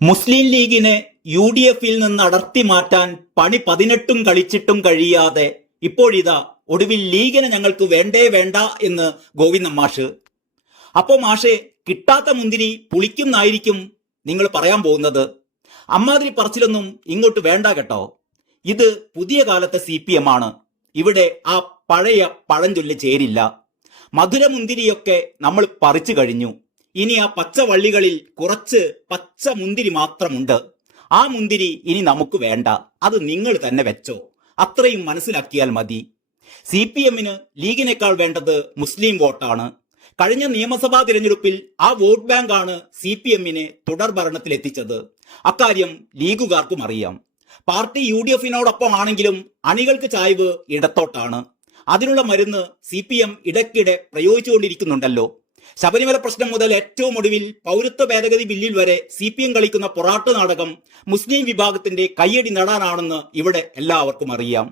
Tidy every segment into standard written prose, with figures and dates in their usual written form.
മുസ്ലിം ലീഗിനെ UDF-ൽ നിന്ന് അടർത്തി മാറ്റാൻ പണി 18 കളിച്ചിട്ടും കഴിയാതെ ഇപ്പോഴിതാ ഒടുവിൽ ലീഗിനെ ഞങ്ങൾക്ക് വേണ്ടേ വേണ്ട എന്ന് ഗോവിന്ദൻ മാഷ്. അപ്പോ മാഷെ, കിട്ടാത്ത മുന്തിരി പുളിക്കുന്നായിരിക്കും നിങ്ങൾ പറയാൻ പോകുന്നത്. അമ്മാതിരി പറച്ചിലൊന്നും ഇങ്ങോട്ട് വേണ്ട കേട്ടോ. ഇത് പുതിയ കാലത്തെ CPM ആണ്. ഇവിടെ ആ പഴയ പഴഞ്ചൊല്ല് ചേരില്ല. മധുരമുന്തിരിയൊക്കെ നമ്മൾ പറിച്ചു കഴിഞ്ഞു. ഇനി ആ പച്ചവള്ളികളിൽ കുറച്ച് പച്ച മുന്തിരി മാത്രമുണ്ട്. ആ മുന്തിരി ഇനി നമുക്ക് വേണ്ട, അത് നിങ്ങൾ തന്നെ വെച്ചോ. അത്രയും മനസ്സിലാക്കിയാൽ മതി. CPM-ന് ലീഗിനേക്കാൾ വേണ്ടത് മുസ്ലിം വോട്ടാണ്. കഴിഞ്ഞ നിയമസഭാ തിരഞ്ഞെടുപ്പിൽ ആ വോട്ട് ബാങ്കാണ് CPM-നെ തുടർ ഭരണത്തിലെത്തിച്ചത്. അക്കാര്യം ലീഗുകാർക്കും അറിയാം. പാർട്ടി UDF-നോടൊപ്പം ആണെങ്കിലും അണികൾക്ക് ചായ്വ് ഇടത്തോട്ടാണ്. അതിനുള്ള മരുന്ന് CPM ഇടയ്ക്കിടെ പ്രയോഗിച്ചുകൊണ്ടിരിക്കുന്നുണ്ടല്ലോ. ശബരിമല പ്രശ്നം മുതൽ ഏറ്റവും ഒടുവിൽ പൗരത്വ ഭേദഗതി ബില്ലിൽ വരെ CPM കളിക്കുന്ന പൊറാട്ട് നാടകം മുസ്ലിം വിഭാഗത്തിന്റെ കയ്യടി നേടാനാണെന്ന് ഇവിടെ എല്ലാവർക്കും അറിയാം.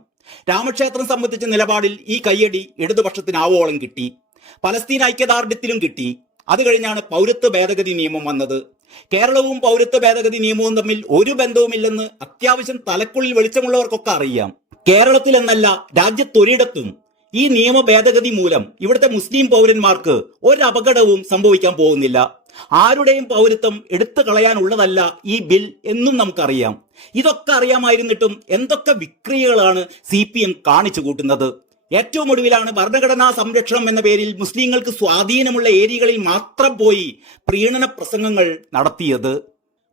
രാമക്ഷേത്രം സംബന്ധിച്ച നിലപാടിൽ ഈ കയ്യടി ഇടതുപക്ഷത്തിനാവോളം കിട്ടി. പലസ്തീൻ ഐക്യദാർഢ്യത്തിലും കിട്ടി. അത് കഴിഞ്ഞാണ് പൗരത്വ ഭേദഗതി നിയമം വന്നത്. കേരളവും പൗരത്വ ഭേദഗതി നിയമവും തമ്മിൽ ഒരു ബന്ധവുമില്ലെന്ന് അത്യാവശ്യം തലക്കുള്ളിൽ വെളിച്ചമുള്ളവർക്കൊക്കെ അറിയാം. കേരളത്തിലെന്നല്ല, രാജ്യത്തൊരിടത്തും ഈ നിയമ ഭേദഗതി മൂലം ഇവിടുത്തെ മുസ്ലിം പൗരന്മാർക്ക് ഒരു അപകടവും സംഭവിക്കാൻ പോകുന്നില്ല. ആരുടെയും പൗരത്വം എടുത്തു കളയാനുള്ളതല്ല ഈ ബിൽ എന്നും നമുക്കറിയാം. ഇതൊക്കെ അറിയാമായിരുന്നിട്ടും എന്തൊക്കെ വിക്രിയകളാണ് CPM കാണിച്ചു കൂട്ടുന്നത്. ഏറ്റവും ഒടുവിലാണ് ഭരണഘടനാ സംരക്ഷണം എന്ന പേരിൽ മുസ്ലിങ്ങൾക്ക് സ്വാധീനമുള്ള ഏരിയകളിൽ മാത്രം പോയി പ്രീണന പ്രസംഗങ്ങൾ നടത്തിയത്.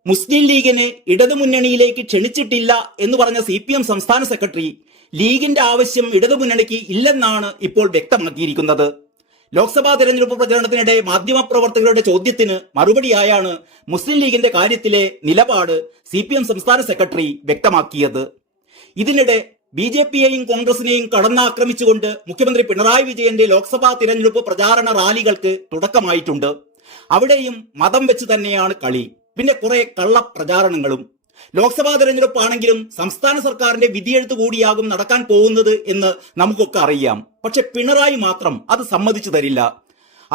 മുസ്ലിം ലീഗിനെ ഇടതുമുന്നണിയിലേക്ക് ക്ഷണിച്ചിട്ടില്ല എന്ന് പറഞ്ഞ CPM സംസ്ഥാന സെക്രട്ടറി ലീഗിന്റെ ആവശ്യം ഇടതുമുന്നണിക്ക് ഇല്ലെന്നാണ് ഇപ്പോൾ വ്യക്തമാക്കിയിരിക്കുന്നത്. ലോക്സഭാ തെരഞ്ഞെടുപ്പ് പ്രചരണത്തിനിടെ മാധ്യമപ്രവർത്തകരുടെ ചോദ്യത്തിന് മറുപടിയായാണ് മുസ്ലിം ലീഗിന്റെ കാര്യത്തിലെ നിലപാട് CPM സംസ്ഥാന സെക്രട്ടറി വ്യക്തമാക്കിയത്. ഇതിനിടെ BJP-യെയും കോൺഗ്രസിനെയും കടന്നാക്രമിച്ചുകൊണ്ട് മുഖ്യമന്ത്രി പിണറായി വിജയന്റെ ലോക്സഭാ തിരഞ്ഞെടുപ്പ് പ്രചാരണ റാലികൾക്ക് തുടക്കമായിട്ടുണ്ട്. അവിടെയും മതം വെച്ച് തന്നെയാണ് കളി. പിന്നെ കുറെ കള്ളപ്രചാരണങ്ങളും. ലോക്സഭാ തെരഞ്ഞെടുപ്പാണെങ്കിലും സംസ്ഥാന സർക്കാരിന്റെ വിധിയെഴുത്ത് കൂടിയാകും നടക്കാൻ പോകുന്നത് എന്ന് നമുക്കൊക്കെ അറിയാം. പക്ഷെ പിണറായി മാത്രം അത് സമ്മതിച്ചു തരില്ല.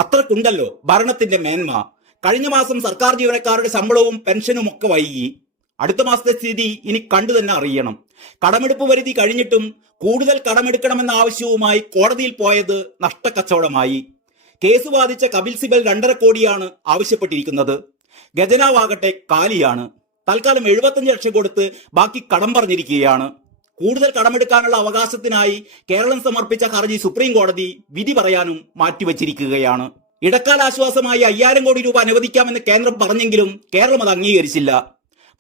അത്രക്കുണ്ടല്ലോ ഭരണത്തിന്റെ മേന്മ. കഴിഞ്ഞ മാസം സർക്കാർ ജീവനക്കാരുടെ ശമ്പളവും പെൻഷനും ഒക്കെ വൈകി. അടുത്ത മാസത്തെ സ്ഥിതി ഇനി കണ്ടു തന്നെ അറിയണം. കടമെടുപ്പ് പരിധി കഴിഞ്ഞിട്ടും കൂടുതൽ കടമെടുക്കണമെന്ന ആവശ്യവുമായി കോടതിയിൽ പോയത് നഷ്ടക്കച്ചവടമായി. കേസ് ബാധിച്ച കപിൽ സിബൽ 2.5 കോടിയാണ് ആവശ്യപ്പെട്ടിരിക്കുന്നത്. ഖജനാവാകട്ടെ കാലിയാണ്. തൽക്കാലം 75 ലക്ഷം കൊടുത്ത് ബാക്കി കടം പറഞ്ഞിരിക്കുകയാണ്. കൂടുതൽ കടമെടുക്കാനുള്ള അവകാശത്തിനായി കേരളം സമർപ്പിച്ച ഹർജി സുപ്രീം കോടതി വിധി പറയാനും മാറ്റിവെച്ചിരിക്കുകയാണ്. ഇടക്കാല ആശ്വാസമായി 5000 കോടി രൂപ അനുവദിക്കാമെന്ന് കേന്ദ്രം പറഞ്ഞെങ്കിലും കേരളം അത് അംഗീകരിച്ചില്ല.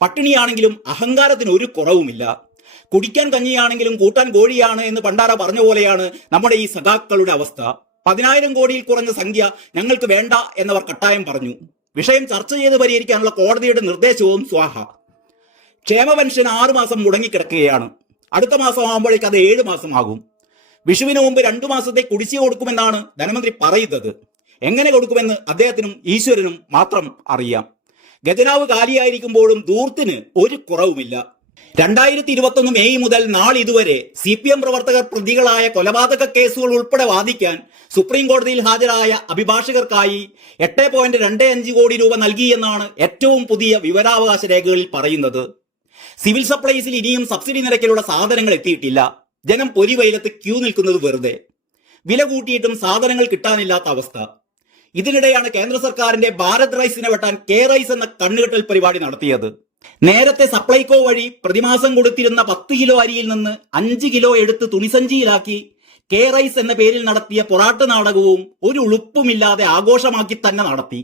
പട്ടിണിയാണെങ്കിലും അഹങ്കാരത്തിന് ഒരു കുറവുമില്ല. കുടിക്കാൻ കഞ്ഞിയാണെങ്കിലും കൂട്ടാൻ കോഴിയാണ് എന്ന് പണ്ടാര പറഞ്ഞ പോലെയാണ് നമ്മുടെ ഈ സഖാക്കളുടെ അവസ്ഥ. 10000 കോടിയിൽ കുറഞ്ഞ സംഖ്യ ഞങ്ങൾക്ക് വേണ്ട എന്നവർ കട്ടായം പറഞ്ഞു. വിഷയം ചർച്ച ചെയ്ത് പരിഹരിക്കാനുള്ള കോടതിയുടെ നിർദ്ദേശവും സ്വാഹ. ക്ഷേമ പെൻഷൻ 6 മാസം മുടങ്ങിക്കിടക്കുകയാണ്. അടുത്ത മാസം ആകുമ്പോഴേക്ക് അത് 7 മാസമാകും. വിഷുവിന് മുമ്പ് 2 മാസത്തെ കുടിശ്ശിക കൊടുക്കുമെന്നാണ് ധനമന്ത്രി പറയുന്നത്. എങ്ങനെ കൊടുക്കുമെന്ന് അദ്ദേഹത്തിനും ഈശ്വരനും മാത്രം അറിയാം. ഖജനാവ് കാലിയായിരിക്കുമ്പോഴും ധൂർത്തിന് ഒരു കുറവുമില്ല. 2021 മെയ് മുതൽ നാളിതുവരെ CPM പ്രവർത്തകർ പ്രതികളായ കൊലപാതക കേസുകൾ ഉൾപ്പെടെ വാദിക്കാൻ സുപ്രീം കോടതിയിൽ ഹാജരായ അഭിഭാഷകർക്കായി 8.25 കോടി രൂപ നൽകിയെന്നാണ് ഏറ്റവും പുതിയ വിവരാവകാശ രേഖകളിൽ പറയുന്നത്. സിവിൽ സപ്ലൈസിൽ ഇനിയും സബ്സിഡി നിരക്കിലുള്ള സാധനങ്ങൾ എത്തിയിട്ടില്ല. ജനം പൊരിവെയിലത്ത് ക്യൂ നിൽക്കുന്നത് വെറുതെ. വില കൂട്ടിയിട്ടും സാധനങ്ങൾ കിട്ടാനില്ലാത്ത അവസ്ഥ. ഇതിനിടെയാണ് കേന്ദ്ര സർക്കാരിന്റെ ഭാരത് റൈസിനെ വെട്ടാൻ K-റൈസ് എന്ന കണ്ണുകെട്ടൽ പരിപാടി നടത്തിയത്. നേരത്തെ സപ്ലൈകോ വഴി പ്രതിമാസം കൊടുത്തിരുന്ന 10 കിലോ അരിയിൽ നിന്ന് 5 കിലോ എടുത്ത് തുണിസഞ്ചിയിലാക്കി K-റൈസ് എന്ന പേരിൽ നടത്തിയ പൊറാട്ട് നാടകവും ഒരു ഉളുപ്പുമില്ലാതെ ആഘോഷമാക്കി തന്നെ നടത്തി.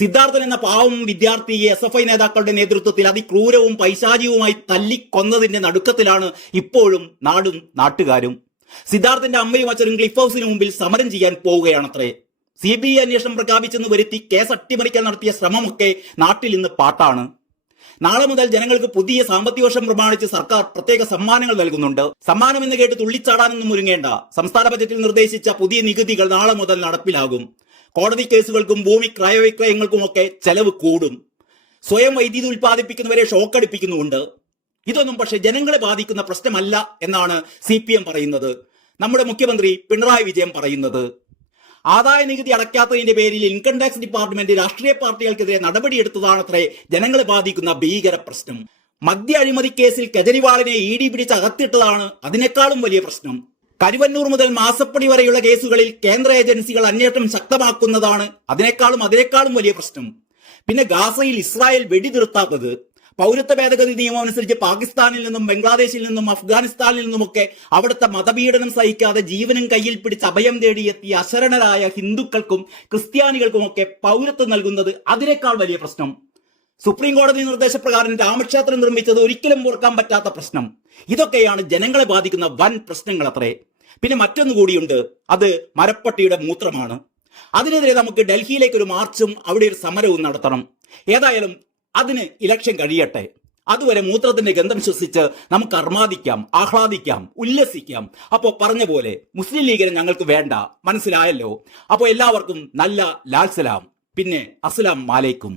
സിദ്ധാർത്ഥൻ എന്ന പാവം വിദ്യാർത്ഥിയെ SFI നേതാക്കളുടെ നേതൃത്വത്തിൽ അതിക്രൂരവും പൈശാചികവുമായി തല്ലിക്കൊന്നതിന്റെ നടുക്കത്തിലാണ് ഇപ്പോഴും നാടും നാട്ടുകാരും. സിദ്ധാർത്ഥന്റെ അമ്മയും അച്ഛനും ക്ലിഫ് ഹൗസിന് മുമ്പിൽ സമരം ചെയ്യാൻ പോവുകയാണത്രേ. CBI അന്വേഷണം പ്രഖ്യാപിച്ചെന്ന് വരുത്തി കേസ് അട്ടിമറിക്കാൻ നടത്തിയ ശ്രമമൊക്കെ നാട്ടിൽ ഇന്ന് പാട്ടാണ്. നാളെ മുതൽ ജനങ്ങൾക്ക് പുതിയ സാമ്പത്തിക വർഷം പ്രമാണിച്ച് സർക്കാർ പ്രത്യേക സമ്മാനങ്ങൾ നൽകുന്നുണ്ട്. സമ്മാനം എന്ന് കേട്ട് തുള്ളിച്ചാടാനൊന്നും ഒരുങ്ങേണ്ട. സംസ്ഥാന ബജറ്റിൽ നിർദ്ദേശിച്ച പുതിയ നികുതികൾ നാളെ മുതൽ നടപ്പിലാകും. കോടതി കേസുകൾക്കും ഭൂമി ക്രയവിക്രയങ്ങൾക്കുമൊക്കെ ചെലവ് കൂടും. സ്വയം വൈദ്യുതി ഉൽപ്പാദിപ്പിക്കുന്നവരെ ഷോക്കടിപ്പിക്കുന്നുമുണ്ട്. ഇതൊന്നും പക്ഷെ ജനങ്ങളെ ബാധിക്കുന്ന പ്രശ്നമല്ല എന്നാണ് CPM പറയുന്നത്. നമ്മുടെ മുഖ്യമന്ത്രി പിണറായി വിജയൻ പറയുന്നത്. ആദായ നികുതി അടയ്ക്കാത്തതിന്റെ പേരിൽ ഇൻകം ടാക്സ് ഡിപ്പാർട്ട്മെന്റ് രാഷ്ട്രീയ പാർട്ടികൾക്കെതിരെ നടപടിയെടുത്തതാണത്രേ ജനങ്ങളെ ബാധിക്കുന്ന ഭീകര പ്രശ്നം. മദ്യ അഴിമതി കേസിൽ കെജ്രിവാളിനെ ED പിടിച്ച് അകത്തിട്ടതാണ് അതിനേക്കാളും വലിയ പ്രശ്നം. കരുവന്നൂർ മുതൽ മാസപ്പടി വരെയുള്ള കേസുകളിൽ കേന്ദ്ര ഏജൻസികൾ അന്വേഷണം ശക്തമാക്കുന്നതാണ് അതിനേക്കാളും വലിയ പ്രശ്നം. പിന്നെ ഗാസയിൽ ഇസ്രായേൽ വെടിനിർത്താത്തത്, പൗരത്വ ഭേദഗതി നിയമം അനുസരിച്ച് പാകിസ്ഥാനിൽ നിന്നും ബംഗ്ലാദേശിൽ നിന്നും അഫ്ഗാനിസ്ഥാനിൽ നിന്നുമൊക്കെ അവിടുത്തെ മതപീഡനം സഹിക്കാതെ ജീവനും കയ്യിൽ പിടിച്ച് അഭയം തേടിയെത്തിയ അശരണരായ ഹിന്ദുക്കൾക്കും ക്രിസ്ത്യാനികൾക്കുമൊക്കെ പൗരത്വം നൽകുന്നത് അതിനേക്കാൾ വലിയ പ്രശ്നം. സുപ്രീം കോടതി നിർദ്ദേശപ്രകാരം രാമക്ഷേത്രം നിർമ്മിച്ചത് ഒരിക്കലും ഓർക്കാൻ പറ്റാത്ത പ്രശ്നം. ഇതൊക്കെയാണ് ജനങ്ങളെ ബാധിക്കുന്ന വൻ പ്രശ്നങ്ങൾ അത്രേ. പിന്നെ മറ്റൊന്നു കൂടിയുണ്ട്, അത് മരപ്പട്ടിയുടെ മൂത്രമാണ്. അതിനെതിരെ നമുക്ക് ഡൽഹിയിലേക്ക് ഒരു മാർച്ചും അവിടെ ഒരു സമരവും നടത്തണം. ഏതായാലും അതിന് ഇലക്ഷൻ കഴിയട്ടെ. അതുവരെ മൂത്രത്തിന്റെ ഗന്ധം ശ്വസിച്ച് നമുക്ക് അർമാദിക്കാം, ആഹ്ലാദിക്കാം, ഉല്ലസിക്കാം. അപ്പോൾ പറഞ്ഞ പോലെ മുസ്ലിം ലീഗിനെ ഞങ്ങൾക്ക് വേണ്ട, മനസ്സിലായല്ലോ? അപ്പോൾ എല്ലാവർക്കും നല്ല ലാൽ സലാം, പിന്നെ അസ്സലാം അലൈക്കും.